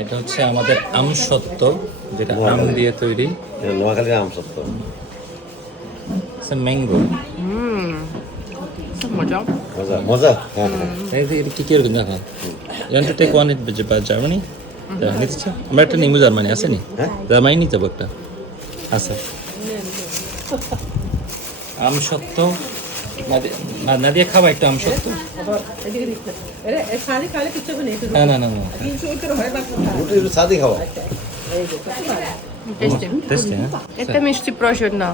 এটা হচ্ছে আমাদের আমসত্ত্ব যেটা আম দিয়ে তৈরি। এটা নোয়াখালীর আম সত্য ম্যাঙ্গো মজা। মজা মজা। এটা কি কি এরকম দেখা you to take one it Germany আমরা একটা নিমু জার্মানি আছে নি? হ্যাঁ? জার্মানি নিতে একটা। আছে। আম সত্ত্ব নাদিয়া খাবা একটু আম সত্ত্ব না না না না। সাদি খাওয়া টেস্টি হ্যাঁ? এটা মিষ্টি প্রয়োজন না।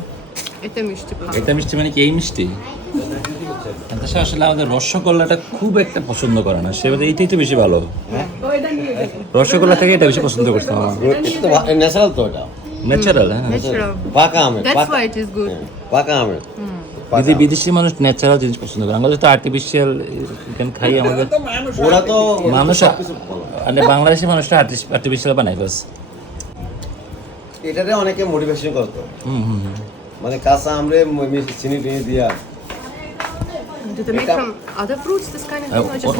এটা মিষ্টি এটা মিষ্টি মানে কি? এই মিষ্টি? তাছাড়া আসলে আমাদের রসগোল্লাটা খুব একটা পছন্দ করে না। সে বলে এইটাই তো বেশি ভালো। রসগোল্লা থেকে এটা বেশি পছন্দ করছে আমার। ন্যাচারাল তো এটা। ন্যাচারাল হ্যাঁ। পাকা আমের দ্যাটস পাকা ওয়াই ইট ইজ গুড পাকা আমের। যদি বিদেশি মানুষ ন্যাচারাল জিনিস পছন্দ করে আমাদের তো আর্টিফিশিয়াল খাই আমাদের। ওরা তো মানুষ মানে বাংলাদেশি মানুষটা আর্টিফিশিয়াল বানাই বাস এটাতে অনেকে মোটিভেশন করতো। মানে কাঁচা আমরে চিনি টিনি দিয়া।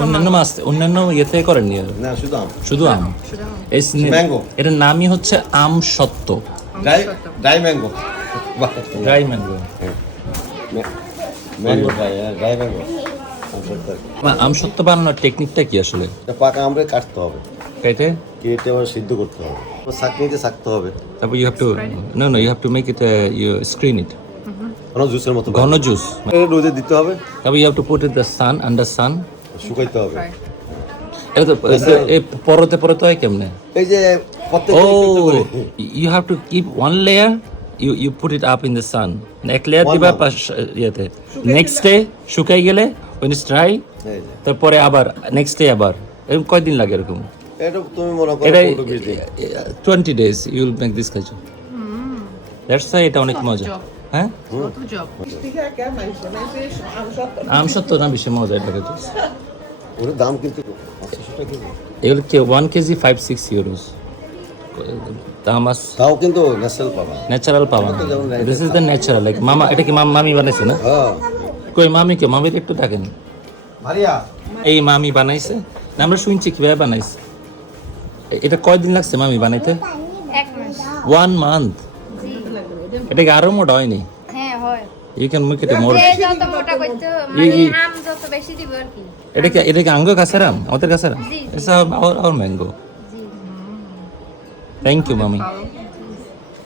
অন্যান্য মাছ অন্যান্য ইয়েতে না? শুধু আম। শুধু আম। এই এটার নামই হচ্ছে আম সত্ত্ব dry dry mango dry mango mango dry dry mango আম সত্ত্ব বানানোর টেকনিকটা কি আসলে? পাকা আমরে কাটতে হবে। কেটে? কেটে আবার সিদ্ধ করতে হবে। চাকনিতে থাকতে হবে। তারপর you have to know no you have to make it you screen it কোনো জুসের মতো ঘন জুস। রোদে দিতে হবে। তারপর you have to put it the sun under sun শুকাইতে হবে। এটা তো এই পরতে পরতে হয় কেমনে? এই যে ও you have to keep one layer you you put it up in the sun এক লেয়ার দিবা পাশ ইয়েতে নেক্সট ডে শুকাই গেলে ওয়েন ইটস ড্রাই তারপরে আবার নেক্সট ডে আবার এরকম কয়দিন লাগে এরকম এটা তুমি মনে করো এটা পনেরো বিশ দিন twenty days you will make this কাজ দ্যাটস ওয়াই এটা অনেক মজা। হ্যাঁ. আম সত্য না বেশি মজা এটা খেতে ওর দাম কিন্তু কেজি এগুলো কে one KG five six euros দাম আস তাও কিন্তু ন্যাচারাল পাবা। ন্যাচারাল পাওয়া this is the natural like মামা এটা কি মাম- মামি বানাইছে না? হ্যাঁ। কই মামি কে? মামির একটু ডাকেন। ভারিয়া এই মামি বানাইছে। না আমরা শুনছি কীভাবে বানাইছে। এটা কয়দিন লাগছে মামি বানাইতে? এক মাস। ওয়ান মান্থ এটা কি আরও মোটা হয়নি? হ্যাঁ হয়। You can make it more যে যত মোটা করতে মানে ই- ই- আম যত বেশি দিব আর কি। এটা কি এটা কি আঙ্গ কাছের আম আমাদের কাছের আম জি। ইটস আওয়ার আওয়ার ম্যাঙ্গো জি থ্যাংক ইউ মামি Follow.